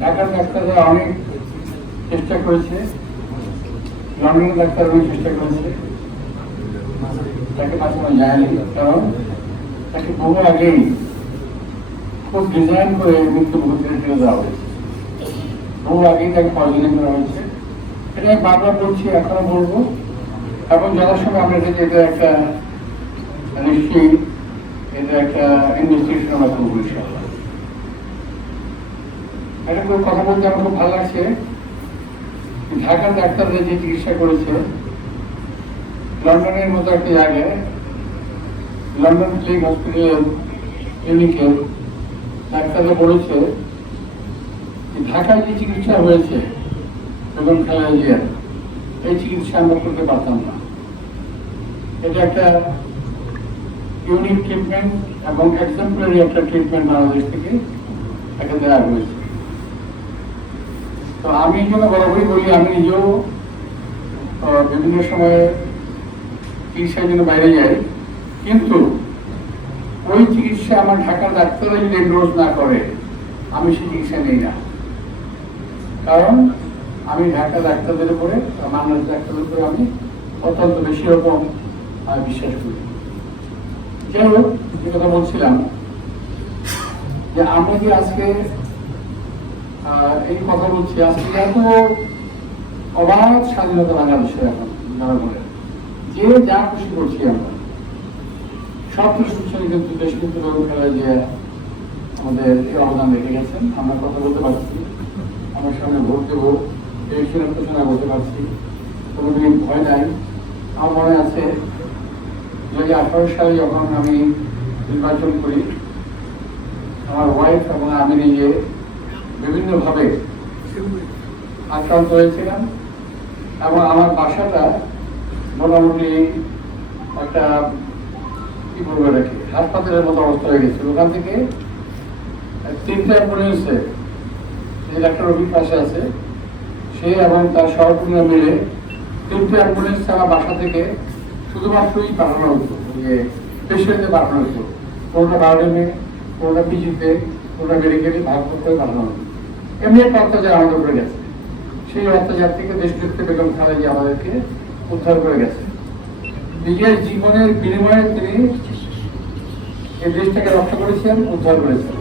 ঢাকার ডাক্তাররা অনেক চেষ্টা করেছে, লন্ডনের ডাক্তার অনেক চেষ্টা করেছে, তাকে মাঝে মাঝে যায়নি, কারণ তাকে বহু আগেই খুব ডিজাইন করে মৃত্যু মুখে ঠেলে দেওয়া হয়েছে। বহু আগেই তাকে পয়জনিং করা হয়েছে। এটা আমি বারবার বলছি, এখনো বলবো, এবং যারা সময় আমরা এটা একটা নিশ্চয়ই এটা একটা ইনভেস্টিগেশনের মাধ্যমে বলছি। একটা করে কথা বলতে আমার খুব ভালো লাগছে। ঢাকার ডাক্তাররা যে চিকিৎসা করেছে, লন্ডনের মতো একটা জায়গায়, লন্ডন ক্লিনিক হসপিটালের ক্লিনিকে ডাক্তাররা বলেছে ঢাকায় যে চিকিৎসা হয়েছে বেগম খালেদা জিয়ার, এই চিকিৎসা আমরা করতে পারতাম না। এটা একটা ইউনিক ট্রিটমেন্ট এবং এক্সাম্পলারি একটা ট্রিটমেন্ট বাংলাদেশ থেকে একটা দেওয়া হয়েছে। তো আমি এই জন্য বরাবরই বলি, আমি নিজেও বিভিন্ন সময়ে চিকিৎসার জন্য বাইরে যাই, কিন্তু ওই চিকিৎসা আমার ঢাকার ডাক্তাররা যদি এন্ডোর্স না করে আমি সেই চিকিৎসা নেই না। কারণ আমি ঢাকা ডাক্তারদের উপরে, বাংলাদেশ ডাক্তারদের উপরে আমি অত্যন্ত বেশি রকম বিশ্বাস করি। যাই হোক, যে কথা বলছিলাম যে আমরা যে আজকে এই কথা বলছি, আজকে এত অবাধ স্বাধীনতা বাংলাদেশের এখন জনগণের, যে যা খুশি করছি আমরা সব কিছু পিছনে কিন্তু দেশ কিন্তু বেগম খালেদা জিয়া আমাদের এই অবদান রেখে গেছেন। আমরা কথা বলতে পারছি, আমার সামনে ভোট দেবো, ইলেকশনের ঘোষণা করতে পারছি, কোনোদিন ভয় নাই। আমার মনে আছে 2018 সালে যখন আমি নির্বাচন করি, আমার ওয়াইফ এবং আমি নিজে বিভিন্নভাবে আক্রান্ত হয়েছিলাম, এবং আমার বাসাটা মোটামুটি একটা কি বলবো নাকি হাসপাতালের মতো অবস্থা হয়ে গেছিল। ওখান থেকে 3টা অ্যাম্বুলেন্সে, যে ডাক্তার রবি পাশে আছে, সে এবং তার সহকর্মীরা মিলে 3টা অ্যাম্বুলেন্স আমার বাসা থেকে শুধুমাত্রই পাঠানো হতো, যে পেশেন্টে পাঠানো হতো। কোনোটা বায়োডেমে, কোনোটা পিজিতে, কোনোটা মেডিকেলে ভাগ করতে পাঠানো হতো। এমনি একটা অত্যাচার আমাদের উপরে গেছে। সেই অত্যাচার থেকে দেশনেত্রী বেগম খালেদা জিয়া আমাদেরকে উদ্ধার করে গেছে। নিজের জীবনের বিনিময়ে তিনি এই দেশটাকে রক্ষা করেছেন, উদ্ধার করেছেন।